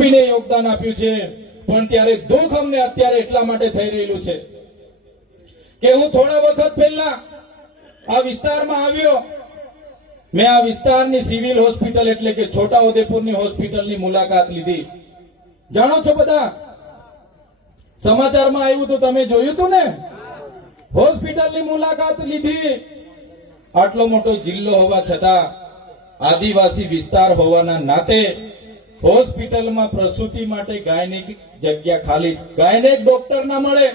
આપીને યોગદાન આપ્યું છે, પણ ત્યારે દુઃખ અમને અત્યારે એટલા માટે થઈ રહેલું છે કે હું થોડા વખત પહેલા આ વિસ્તારમાં આવ્યો. મેં આ વિસ્તારની સિવિલ હોસ્પિટલ એટલે કે છોટાઉદેપુરની હોસ્પિટલની મુલાકાત લીધી. જાણો છો બધા, સમાચારમાં આવ્યું તો તમે જોયું હતું ને? હોસ્પિટલની મુલાકાત લીધી. આટલો મોટો જિલ્લો હોવા છતાં આદિવાસી વિસ્તાર હોવાના નાતે હોસ્પિટલમાં પ્રસૂતિ માટે ગાયનેક જગ્યા ખાલી, ગાયનેક ડોક્ટર ના મળે.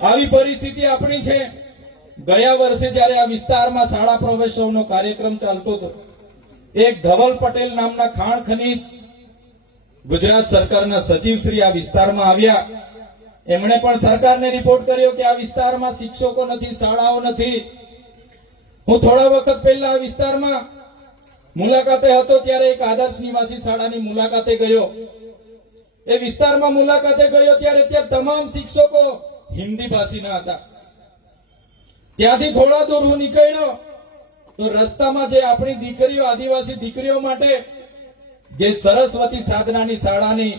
આવી પરિસ્થિતિ આપણી છે. ગયા વર્ષે જ્યારે આ વિસ્તારમાં શાળા પ્રવેશોનો કાર્યક્રમ ચાલતો હતો, એક ધવલ પટેલ નામના ખાણ ખનીજ ગુજરાત સરકારના સચિવશ્રી આ વિસ્તારમાં આવ્યા. એમણે પણ સરકારને રિપોર્ટ કર્યો કે આ વિસ્તારમાં શિક્ષકો નથી, શાળાઓ નથી. હું થોડા વખત પહેલા આ વિસ્તારમાં મુલાકાતે હતો ત્યારે એક આદર્શ નિવાસી શાળાની મુલાકાતે ગયો. એ વિસ્તારમાં મુલાકાતે ગયો ત્યારે ત્યાં તમામ શિક્ષકો હિન્દી ભાષીના હતા. ત્યાંથી થોડા દૂર હું નીકળ્યો તો રસ્તામાં જે આપણી દીકરીઓ, આદિવાસી દીકરીઓ માટે જે સરસ્વતી સાધનાની શાળાની,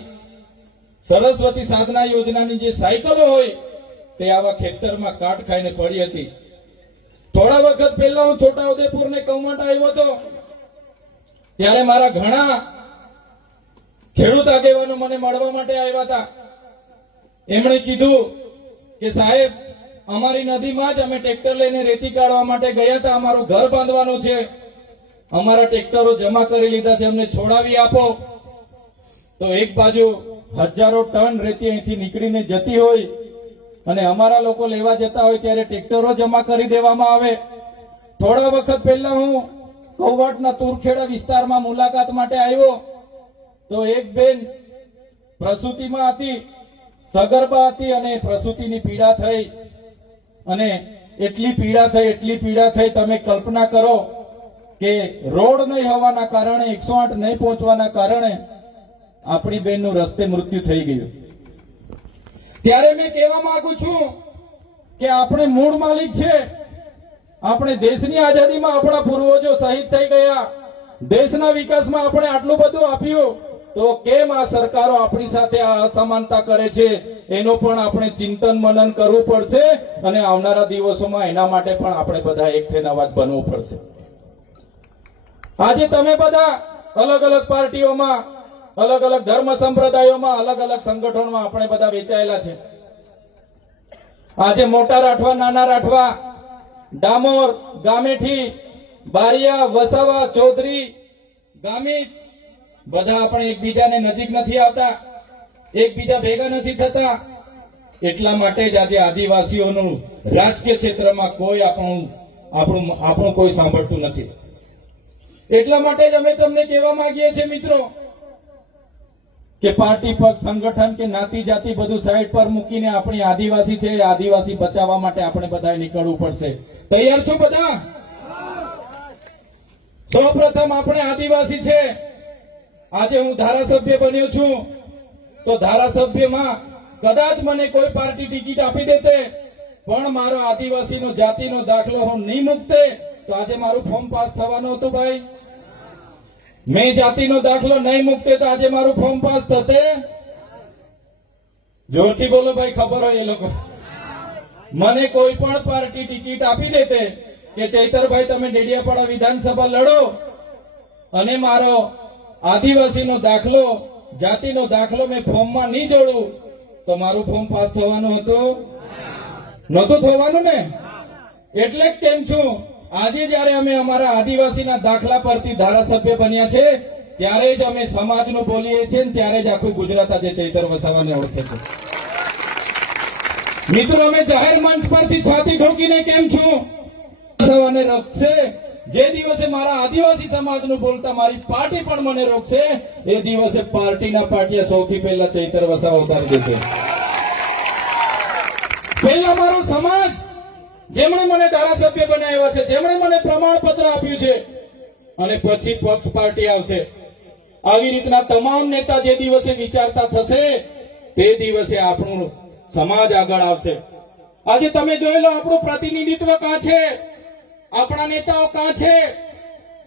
સરસ્વતી સાધના યોજનાની જે સાયકલો હોય તે આવા ખેતરમાં કાટ ખાઈને પડી હતી. થોડા વખત પહેલા હું છોટાઉદેપુર ને કૌમટ આવ્યો હતો ત્યારે મારા ઘણા ખેડૂત આગેવાનો મને મળવા માટે આવ્યા હતા. એમણે કીધું કે સાહેબ, અમારી નદીમાં જ અમે ટ્રેક્ટર લઈને રેતી કાઢવા માટે ગયા હતા, અમારું ઘર બાંધવાનું છે, અમારા ટ્રેક્ટરો જમા કરી લીધા છે, અમને છોડાવી આપો. તો એક બાજુ હજારો ટન રેતી અહીંથી નીકળીને જતી હોય અને અમારા લોકો લેવા જતા હોય ત્યારે ટ્રેક્ટરો જમા કરી દેવામાં આવે. થોડા વખત પહેલા હું કૌવાટના તુરખેડા વિસ્તારમાં મુલાકાત માટે આવ્યો તો એક બેન પ્રસૂતિમાં હતી, સગર્ભા હતી અને પ્રસૂતિની પીડા થઈ અને એટલી પીડા થઈ તમે કલ્પના કરો કે રોડ નહીં હોવાના કારણે, 108 નહીં પહોંચવાના કારણે આપણી બેનનું રસ્તે મૃત્યુ થઈ ગયું. ત્યારે મેં કહેવા માંગુ છું કે આપણે મૂળ માલિક છે. આપણે દેશની આઝાદીમાં આપણા પૂર્વજો શહીદ થઈ ગયા, દેશના વિકાસમાં આપણે આટલું બધું આપ્યું, તો કેમ આ સરકારો આપણી સાથે આ અસમાનતા કરે છે? એનો પણ આપણે ચિંતન મનન કરવું પડશે અને આવનારા દિવસોમાં એના માટે પણ આપણે બધા એક થઈને અવાજ બનવું પડશે. આજે તમે બધા અલગ અલગ પાર્ટીઓમાં, અલગ અલગ ધર્મ સંપ્રદાયોમાં, અલગ અલગ સંગઠનોમાં આપણે બધા વેચાયેલા છે. આજે મોટા રાઠવા, નાના રાઠવા, ડામોર, ગામેઠી, બારિયા, વસાવા, ચૌધરી, ગામિત બધા આપણે એકબીજાને નજીક નથી આવતા, એકબીજા ભેગા નથી થતા. એટલા માટે જ આજે આદિવાસીઓનું રાજકીય ક્ષેત્રમાં કોઈ આપણું કોઈ સાંભળતું નથી. એટલા માટે જ અમે તમને કહેવા માંગીએ છીએ મિત્રો કે પાર્ટી, પક્ષ, સંગઠન કે જ્ઞાતિ જાતિ બધું સાઈડ પર મૂકીને આપણી આદિવાસી છે, આદિવાસી બચાવવા માટે આપણે બધાએ નીકળવું પડશે. તૈયાર છો બધા? સૌપ્રથમ આપણે આદિવાસી છે. આજે હું ધારાસભ્ય બન્યો છું તો ધારાસભ્યમાં કદાચ મને કોઈ પાર્ટી ટિકિટ આપી દેતે પણ મારો આદિવાસીનો જાતિનો દાખલો હું નહીં મૂકતે તો આજે મારું ફોર્મ પાસ થવાનું હતું ભાઈ. મેં જાતિનો દાખલો નહીં મૂકતે તો આજે મારું ફોર્મ પાસ થતે? જોરથી બોલો ભાઈ, ખબર હોય એ લોકો. મને કોઈ પણ પાર્ટી ટિકિટ આપી દેતે કે ચૈતરભાઈ તમે ડેડિયાપાડા વિધાનસભા લડો અને મારો આદિવાસીનો દાખલો, જાતિનો દાખલો મેં ફોર્મમાં નહીં જોડું તો મારું ફોર્મ પાસ થવાનું હતું? નહોતું થવાનું ને. એટલે જ કેમ છું, આજે જયારે અમે અમારા આદિવાસીના દાખલા પરથી ધારાસભ્ય બન્યા છે ત્યારે જ અમે સમાજનું બોલીએ છીએ, ત્યારે જ આખું ગુજરાત આજે ચૈતર વસાવાને ઓળખે છે. મિત્રો, અમે જાહેર મંચ પરથી છાતી ઠોકીને કેમ છું, વસાવાને રોકશે. જે દિવસે મારા આદિવાસી સમાજનું બોલતા મારી પાર્ટી પણ મને રોકશે, એ દિવસે પાર્ટીના પાટિયા સૌથી પહેલા ચૈતર વસાવા ઉતારી દેશે. પહેલા મારો સમાજ, જેમણે મને ધારાસભ્ય બનાવ્યા છે, જેમણે મને પ્રમાણપત્ર આપ્યું છે, અને પછી પક્ષ પાર્ટી આવશે. આવી રીતના તમામ નેતા જે દિવસે વિચારતા થશે તે દિવસે આપણું સમાજ આગળ આવશે. આજે તમે જોઈ લો આપણું પ્રતિનિધિત્વ કાં છે, આપણા નેતાઓ કાં છે.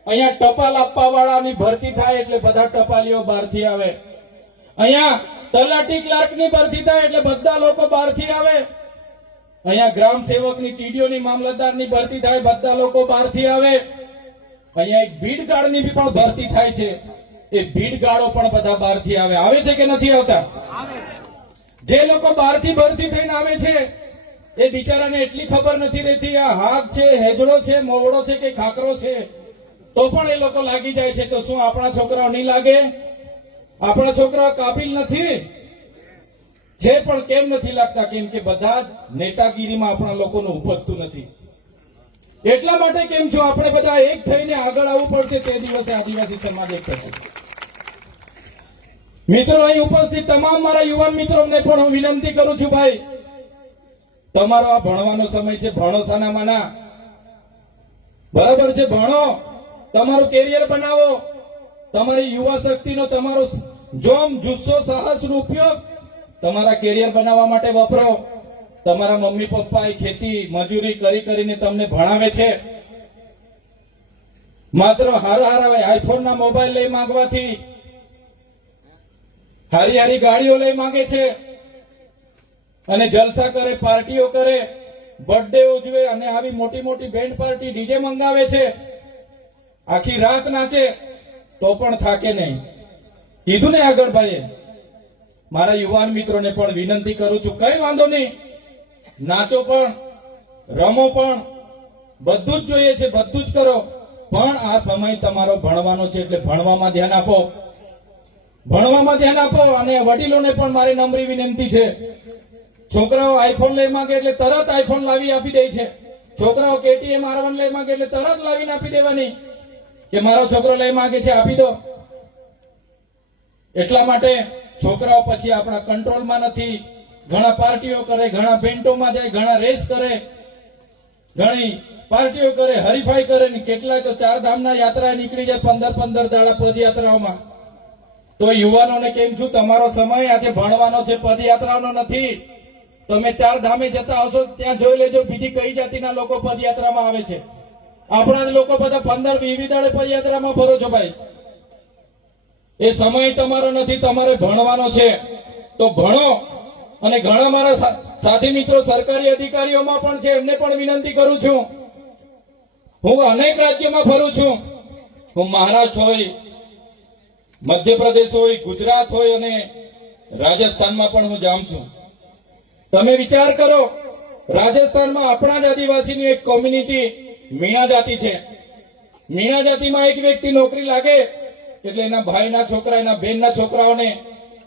અહીંયા ટપાલ આપવા વાળાની ભરતી થાય એટલે બધા ટપાલીઓ બહારથી આવે. અહીંયા તલાટી ક્લાર્કની ભરતી થાય એટલે બધા લોકો બહારથી આવે. અહીંયા ગ્રામ સેવકની, ટીડીઓની, મામલતદારની ભરતી થાય, બધા લોકો બહારથી આવે. અહીંયા એક ભીડગાર્ડની પણ ભરતી થાય છે, એ ભીડગાર્ડો પણ બધા બહારથી આવે. આવે છે કે નથી આવતા? જે લોકો બહારથી ભરતી થઈને આવે છે એ બિચારાને એટલી ખબર નથી રહેતી આ હાથ છે, હેજડો છે, મોવડો છે કે ખાકરો છે, તો પણ એ લોકો લાગી જાય છે. તો શું આપણા છોકરાઓ નહીં લાગે? આપણા છોકરાઓ કાબિલ નથી છે, પણ કેમ નથી લાગતા? કેમ કે બધા જ નેતાગીરીમાં આપણા લોકોનું ઉપજતું નથી. એટલા માટે કેમ છો આપણે બધા એક થઈને આગળ આવવું પડશે. તે દિવસે આદિવાસી સમાજ એક થશે. મિત્રો, અહીં ઉપસ્થિત તમામ મારા યુવાન મિત્રોને પણ હું વિનંતી કરું છું, ભાઈ તમારો આ ભણવાનો સમય છે, ભણો સાનામાના, બરાબર છે, ભણો, તમારું કેરિયર બનાવો. તમારી યુવા શક્તિનો, તમારો જોમ, જુસ્સો, સાહસનો ઉપયોગ તમારા કેરિયર બનાવવા માટે વપરો. તમારા મમ્મી પપ્પા ખેતી મજૂરી કરી કરીને તમને ભણાવે છે. માત્ર હારા આઈફોન ના મોબાઈલ લઈ માંગવાથી, હારી હારી ગાડીઓ લઈ માંગે છે અને જલસા કરે, પાર્ટીઓ કરે, બર્થડે ઉજવે અને આવી મોટી મોટી બેન્ડ પાર્ટી, ડીજે મંગાવે છે, આખી રાત નાચે તો પણ થાકે નહીં. કીધું ને આગળ ભાઈએ. મારા યુવાન મિત્રોને પણ વિનંતી કરું છું, કઈ વાંધો નહીં, નાચો પણ, રમો પણ, બધું જ જોઈએ છે, બધું જ કરો, પણ આ સમય તમારો ભણવાનો છે એટલે ભણવામાં ધ્યાન આપો. ભણવામાં ધ્યાન આપો. અને વડીલોને પણ મારી નમ્ર વિનંતી છે, છોકરાઓ આઈફોન લઈ માંગે એટલે તરત આઈફોન લાવી આપી દે છે. છોકરાઓ કેટીએમ R1 લઈ માંગે એટલે તરત લાવીને આપી દેવાની કે મારો છોકરો લઈ માંગે છે આપી દો. એટલા માટે છોકરાઓ પછી આપણા કંટ્રોલમાં નથી. ઘણા પાર્ટીઓ કરે, ઘણા બેન્ટોમાં જાય, ઘણા રેસ કરે, ઘણી પાર્ટીઓ કરે, હરીફાઈ કરે, ને કેટલાય તો 4 ધામના યાત્રા નીકળી જાય 15 દાડા પદયાત્રાઓમાં. તો યુવાનોને કેમ છું, તમારો સમય આજે ભણવાનો છે, પદયાત્રાનો નથી. તમે 4 ધામે જતા હશો ત્યાં જોઈ લેજો બીજી કઈ જાતિના લોકો પદયાત્રામાં આવે છે. આપણા જ લોકો બધા 15-20 દાડે પદયાત્રામાં ભરો છો ભાઈ. એ સમય તમારો નથી, તમારે ભણવાનો છે. તો ભણો. અને ઘણા મારા સાથી મિત્રો સરકારી અધિકારીઓમાં પણ છે, એમને પણ વિનંતી કરું છું. હું અનેક રાજ્યોમાં ફરું છું. હું મહારાષ્ટ્ર હોય, મધ્યપ્રદેશ હોય, ગુજરાત હોય અને રાજસ્થાનમાં પણ હું જાઉં છું. તમે વિચાર કરો, રાજસ્થાનમાં આપણા જ આદિવાસીની એક કોમ્યુનિટી મીણા જાતિ છે. મીણા જાતિમાં એક વ્યક્તિ નોકરી લાગે એટલે એના ભાઈના છોકરા, એના બહેનના છોકરાઓને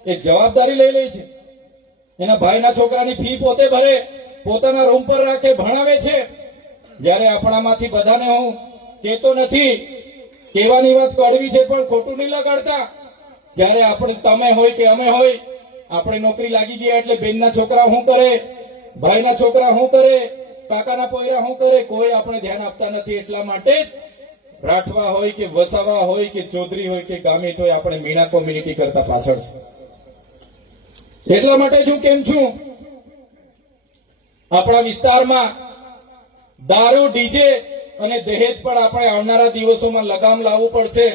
એ જવાબદારી લઈ લે છે. એના ભાઈના છોકરાની ફી પોતે ભરે, પોતાના રૂમ પર રાખે, ભણાવે છે. જ્યારે આપણામાંથી બધાને હું કહેતો નથી, કહેવાની વાત કડવી છે પણ ખોટું નહીં લગાડતા. જ્યારે આપણે, તમે હોય કે અમે હોય, આપણે નોકરી લાગી ગયા એટલે બેનના છોકરા શું કરે, ભાઈના છોકરા શું કરે, કાકાના પોયરા શું કરે, કોઈ આપણે ધ્યાન આપતા નથી. એટલા માટે જ રાઠવા હોય કે વસાવા હોય કે ચૌધરી હોય કે ગામિત હોય, આપણે મીણા કોમ્યુનિટી કરતા પાછળ છે. એટલા માટે જ હું કેમ છું, આપણા વિસ્તારમાં દારૂ, ડીજે અને દહેજ પર આપણે આવનારા દિવસોમાં લગામ લાવવું પડશે.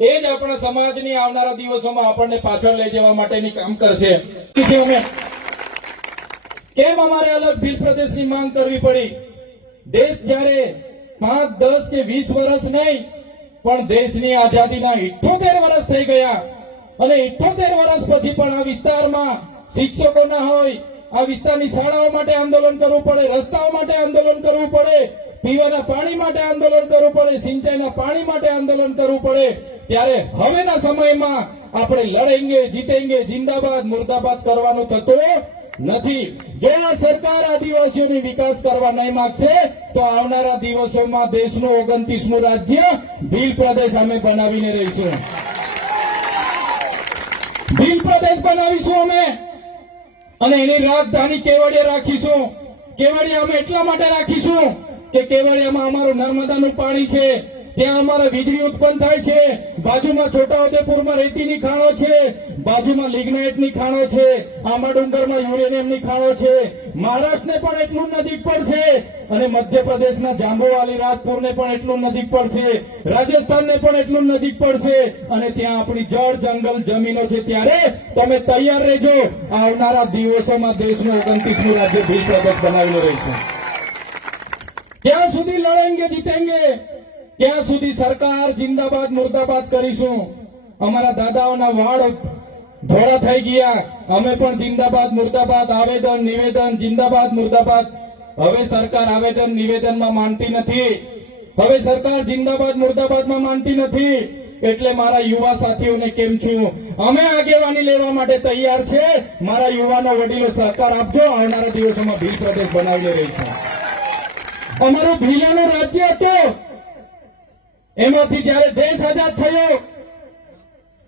એ જ આપણા સમાજની આવનારા દિવસોમાં આપણને પાછળ લઈ જવા માટેની કામ કરશે. કેમ અમારે અલગ ભીલ પ્રદેશની માંગ કરવી પડી? દેશ જ્યારે 5, 10 કે 20 વર્ષ નહીં, પણ દેશની આઝાદીના 78 વર્ષ થઈ ગયા અને 78 વર્ષ પછી પણ આ વિસ્તારમાં શિક્ષકો ના હોય, આ વિસ્તારની શાળાઓ માટે આંદોલન કરવું પડે, રસ્તાઓ માટે આંદોલન કરવું પડે, પીવાના પાણી માટે આંદોલન કરવું પડે, સિંચાઈના પાણી માટે આંદોલન કરવું પડે. ત્યારે હવેના સમયમાં આપણે લડેંગે, જીતેંગે, જિંદાબાદ, મુર્દાબાદ કરવાનું થતું નથી. જો આ સરકાર આદિવાસીઓની વિકાસ કરવા નહીં માંગશે તો આવનારા દિવસોમાં દેશનું 29મું રાજ્ય ભીલ પ્રદેશ અમે બનાવીને રહીશું. ભીલ પ્રદેશ બનાવીશું અમે, અને એની રાજધાની કેવડિયા રાખીશું. કેવડિયા અમે એટલા માટે રાખીશું કે કેવડિયામાં અમારું નર્મદાનું પાણી છે, ત્યાં અમારા વીજળી ઉત્પન્ન થાય છે, બાજુમાં છોટાઉદેપુરમાં રેતીની ખાણો છે, બાજુમાં લિગ્નાઇટની ખાણો છે, આંબા ડુંગરમાં યુરેનિયમની ખાણો છે. મહારાષ્ટ્રને પણ એટલું નજીક પડશે અને મધ્યપ્રદેશના જાંબુવાલી રાજપુરને પણ એટલું નજીક પડશે, રાજસ્થાનને પણ એટલું નજીક પડશે અને ત્યાં આપણી જળ જંગલ જમીનો છે. ત્યારે તમે તૈયાર રહેજો, આવનારા દિવસોમાં દેશનું 29મું રાજ્ય ભીલ પ્રદેશ બનાવેલું રહેશે. ક્યાં સુધી લડેંગે જીતેંગે, ક્યાં સુધી સરકાર જિંદાબાદ મુર્દાબાદ કરીશું. અમારા દાદાઓના વાળ ધોળા થઈ ગયા, અમે પણ જિંદાબાદ મુર્દાબાદ, આવેદન નિવેદન જિંદાબાદ મુર્દાબાદ. હવે સરકાર આવેદન નિવેદનમાં માનતી નથી, હવે સરકાર જિંદાબાદ મુર્દાબાદમાં માનતી નથી. એટલે મારા યુવા સાથીઓને કેમ છું, અમે આગેવાની લેવા માટે તૈયાર છે. મારા યુવાનો વડીલો સહકાર આપજો, આવનારા દિવસોમાં ભીલ પ્રદેશ બનાવી રહીશું. અમારું ભીલાનું રાજ્ય હતું, એમાંથી જયારે દેશ આઝાદ થયો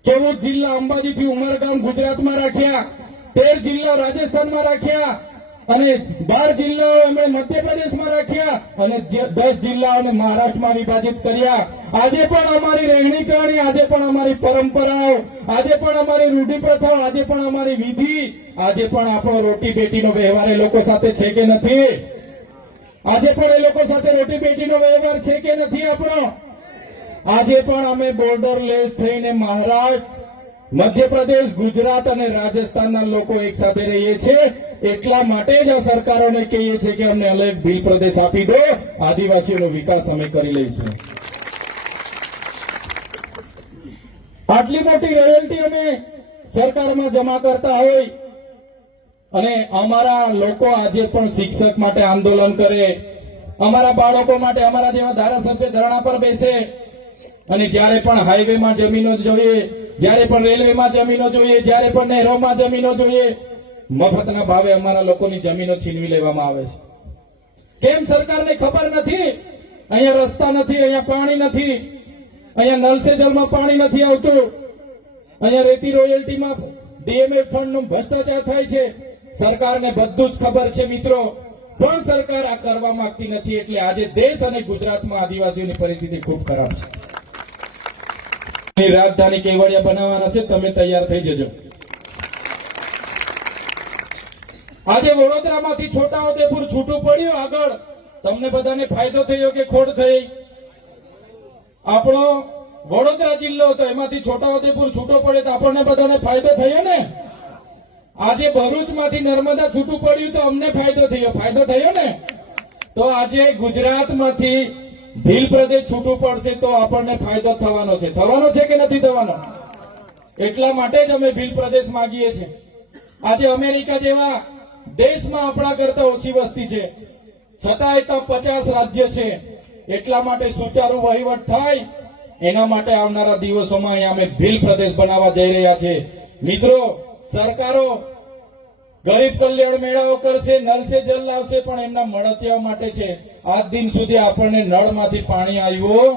14 જિલ્લા અંબાજીથી ઉમરગામ ગુજરાતમાં રાખ્યા, 13 જિલ્લા રાજસ્થાનમાં રાખ્યા અને 12 જિલ્લાઓ એમણે મધ્યપ્રદેશમાં રાખ્યા અને 10 જિલ્લાઓને મહારાષ્ટ્રમાં વિભાજિત કર્યા. આજે પણ અમારી રહેણી કરણી, આજે પણ અમારી પરંપરાઓ, આજે પણ અમારી રૂઢિ પ્રથાઓ, આજે પણ અમારી વિધિ, આજે પણ આપણો રોટી બેટીનો વ્યવહાર એ લોકો સાથે છે કે નથી? આજે પણ એ લોકો સાથે રોટી બેટીનો વ્યવહાર છે કે નથી આપણો? આજે પણ અમે બોર્ડરલેસ થઈને મહારાષ્ટ્ર, મધ્યપ્રદેશ, ગુજરાત અને રાજસ્થાનના લોકો એક સાથે રહીએ છીએ. એટલા માટે જ આ સરકારોને કહીએ છીએ કે અમને અલગ ભીલ પ્રદેશ આપી દો, આદિવાસીઓનો વિકાસ અમે કરી લઈશું. આટલી મોટી રોયલ્ટી અમે સરકારમાં જમા કરતા હોય અને અમારા લોકો આજે પણ શિક્ષક માટે આંદોલન કરે, અમારા બાળકો માટે અમારા જેવા ધારાસભ્ય ધરણા પર બેસે અને જ્યારે પણ હાઈવેમાં જમીનો જોઈએ, જ્યારે પણ રેલવેમાં જમીનો જોઈએ, જ્યારે પણ નહેરોમાં જમીનો જોઈએ, મફતના ભાવે અમારા લોકોની જમીનો છીનવી લેવામાં આવે છે. કેમ સરકારને ખબર નથી? અહીંયા રસ્તા નથી, અહીંયા પાણી નથી, અહીંયા નળ સે જલમાં પાણી નથી આવતું, અહીંયા રેતી રોયલ્ટીમાં ડીએમએફ ફંડનો ભ્રષ્ટાચાર થાય છે. સરકારને બધું જ ખબર છે મિત્રો, પણ સરકાર આ કરવા માંગતી નથી. એટલે આજે દેશ અને ગુજરાતમાં આદિવાસીઓની પરિસ્થિતિ ખૂબ ખરાબ છે. રાજધાની કેવડિયા બનાવવાના છે, તમે તૈયાર થઈ જજો. આજે વડોદરામાંથી છોટાઉદેપુર છૂટું પડ્યું, આગળ તમને બધાને ફાયદો થયો કે ખોટ થઈ? આપણો વડોદરા જિલ્લો હતો, એમાંથી છોટાઉદેપુર છૂટો પડે તો આપણને બધાને ફાયદો થયો ને? આજે ભરૂચમાંથી નર્મદા છૂટું પડ્યું તો અમને ફાયદો થયો ને? તો આજે ગુજરાતમાંથી ભીલ પ્રદેશ છૂટું પડશે તો આપણને ફાયદો થવાનો છે કે નથી થવાનો? એટલા માટે જ અમે ભીલ પ્રદેશ માંગીએ છીએ. આજે અમેરિકા જેવા દેશમાં આપણા કરતા ઓછી વસ્તી છે, છતાંય તો 50 રાજ્ય છે. એટલા માટે સુચારુ વહીવટ થાય એના માટે આવનારા દિવસોમાં અહીંયા અમે ભીલ પ્રદેશ બનાવવા જઈ રહ્યા છે. મિત્રો, સરકારો ગરીબ કલ્યાણ મેળાઓ કરશે, નળ સે જલ લાવશે, પણ એમના મળતિયા માટે છે. આજ દિન સુધી આપણને નળમાંથી પાણી આવ્યું.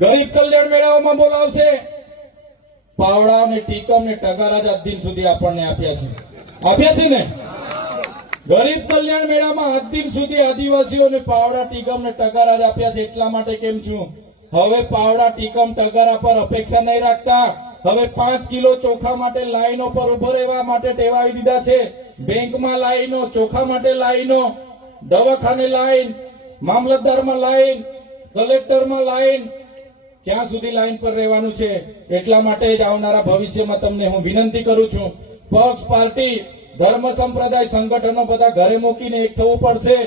ગરીબ કલ્યાણ મેળાઓમાં બોલાવશે, પાવડા ને ટીકમ ને ટગારા જ આજ દિન સુધી આપણને આપ્યા છે ને? ગરીબ કલ્યાણ મેળામાં આજ દિન સુધી આદિવાસીઓને પાવડા ટીકમ ને ટગારા જ આપ્યા છે. એટલા માટે કેમ છું, હવે પાવડા ટીકમ ટગારા પર અપેક્ષા નહીં રાખતા. હવે 5 કિલો ચોખા માટે લાઈનો પર ઉભો રહેવા માટે ટેવાવી દીધા છે. બેંકમાં લાઈનો, ચોખા માટે લાઈનો, દવાખાને લાઈન, મામલતદારમાં લાઈન, કલેક્ટરમાં લાઈન, ક્યાં સુધી લાઈન પર રહેવાનું છે? એટલા માટે જ આવનારા ભવિષ્યમાં તમને હું વિનંતી કરું છું, પક્ષ, પાર્ટી, ધર્મ, સંપ્રદાય, સંગઠનો બધા ઘરે મૂકીને એક થવું પડશે.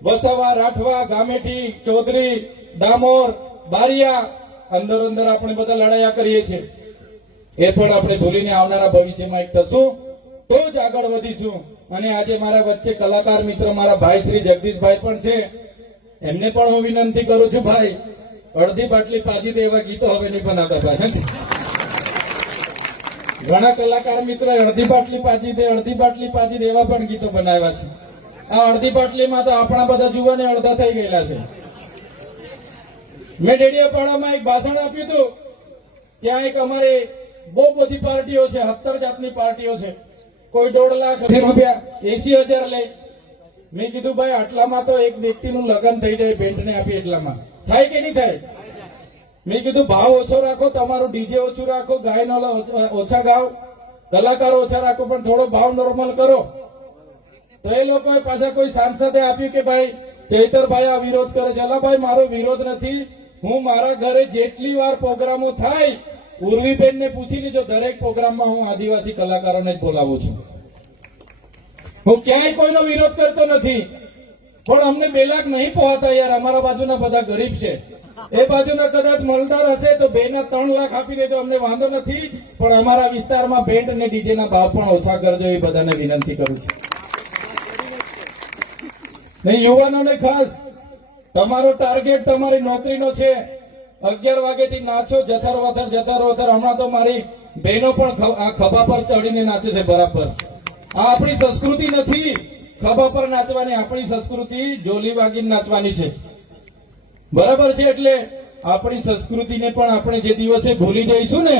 વસાવા, રાઠવા, ગામેઠી, ચૌધરી, ડામોર, બારિયા, અંદર આપણે બધા લડાયા કરીએ છીએ. એ પણ આપણે ભૂલીને આવનારા ભવિષ્યમાં એક થશું તો જ આગળ વધીશું. અને આજે મારા વચ્ચે કલાકાર મિત્ર મારા ભાઈ શ્રી જગદીશભાઈ પણ છે, એમને પણ હું વિનંતી કરું છું, ભાઈ અડધી બાટલી પાજી દેવા ગીતો હવે નહીં બનાવતા ભાઈ. ઘણા કલાકાર મિત્ર અડધી બાટલી પાજી દે, અડધી બાટલી પાજી દેવા પણ ગીતો બનાવ્યા છે. આ અડધી બાટલીમાં તો આપણા બધા જુવાને અડધા થઈ ગયેલા છે. મેં ડેડિયાપાડામાં એક ભાષણ આપ્યું હતું, ત્યાં એક અમારે બહુ બધી પાર્ટીઓ છે, 17 જાતની પાર્ટીઓ છે. કોઈ 1.5 લાખ રૂપિયા 80,000 લે, મેં કીધું ભાઈ આટલામાં તો એક વ્યક્તિનું લગ્ન થઈ જાય બેન્ડને આપી એટલામાં થાય કે નહીં થાય? મેં કીધું ભાવ ઓછો રાખો, તમારું ડીજે ઓછું રાખો, ગાયનો ઓછા ગાઓ, કલાકારો ઓછા રાખો, પણ થોડો ભાવ નોર્મલ કરો. તો એ લોકોએ પાછા કોઈ સાંસદે આપ્યું કે ભાઈ ચૈતરભાઈ આ વિરોધ કરે છે. અલા ભાઈ મારો વિરોધ નથી, હું મારા ઘરે જેટલી વાર પ્રોગ્રામો થાય ઉર્વીબેનને પૂછી લીધો, દરેક પ્રોગ્રામમાં હું આદિવાસી કલાકારોને જ બોલાવું છું. હું ક્યાંય કોઈનો વિરોધ કરતો નથી, પણ અમને 2 લાખ નહીં પહોંચતા યાર. અમારા બાજુના બધા ગરીબ છે, એ બાજુના કદાચ મલદાર હશે તો 2 ના 3 લાખ આપી દેજો, અમને વાંધો નથી, પણ અમારા વિસ્તારમાં બેન્ડ અને ડીજે ના ભાવ પણ ઓછા કરજો, એ બધાને વિનંતી કરું છું. નહીં, યુવાનોને ખાસ તમારો ટાર્ગેટ તમારી નોકરીનો છે. 11 વાગેથી નાચો, જથર વથર. હમણાં તો મારી બહેનો પણ આ ખભા પર ચડીને નાચે છે બરાબર. આ આપણી સંસ્કૃતિ નથી ખભા પર નાચવાની, આપણી સંસ્કૃતિ જોલી વાગીને નાચવાની છે, બરાબર છે. એટલે આપણી સંસ્કૃતિને પણ આપણે જે દિવસે ભૂલી જઈશું ને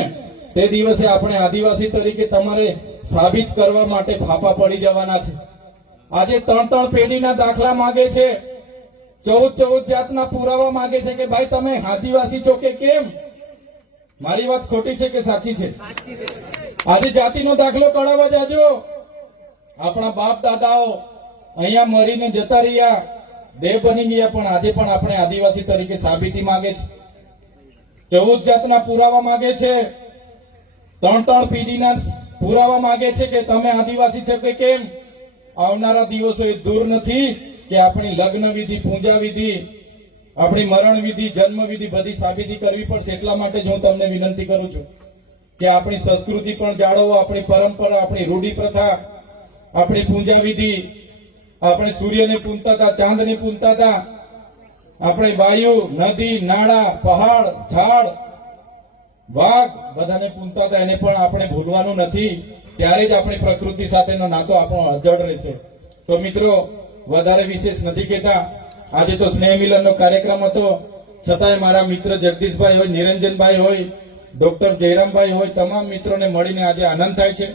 તે દિવસે આપણે આદિવાસી તરીકે તમારે સાબિત કરવા માટે ફાફા પડી જવાના છે. આજે 3 પેઢીના દાખલા માંગે છે, 14 જાતના પુરાવા માંગે છે કે ભાઈ તમે આદિવાસી છો કે કેમ. મારી વાત ખોટી છે કે સાચી છે? આજે જાતિનો દાખલો કઢાવવા જાજો. આપણા બાપ દાદાઓ અહીંયા મરીને જતા રહ્યા, દેહ બની ગયા, પણ આજે પણ આપણે આદિવાસી તરીકે સાબિતી માંગે છે. 14 જાતના પુરાવા માંગે છે, 3 પેઢીના પુરાવા માંગે છે કે તમે આદિવાસી છો કે કેમ. આવનારા દિવસો એ દૂર નથી કે આપણી લગ્ન વિધિ, પૂજા વિધિ, આપણી મરણ વિધિ, જન્મ વિધિ બધી સાબિતી કરવી પડશે. એટલા માટે જ હું તમને વિનંતી કરું છું કે આપણી સંસ્કૃતિ પણ જાળવો, આપણી પરંપરા, આપણી રૂઢી પ્રથા, આપણી પૂજા વિધિ. આપણે સૂર્યને પૂજતા હતા, ચાંદને પૂજતા હતા, આપણે વાયુ, નદી, નાળા, પહાડ, ઝાડ, વાઘ બધાને પૂજતા હતા. એને પણ આપણે ભૂલવાનું નથી. ત્યારે જ આપણી પ્રકૃતિ સાથેનો નાતો આપણો અજળ રહેશે. તો મિત્રો, વધારે વિશેષ નથી કહેતા. આજે તો સ્નેહ મિલનનો કાર્યક્રમ હતો, છતાંય મારા મિત્ર જગદીશભાઈ હોય, નિરંજનભાઈ હોય, ડોક્ટર જયરામભાઈ હોય, તમામ મિત્રોને મળીને આજે આનંદ થાય છે.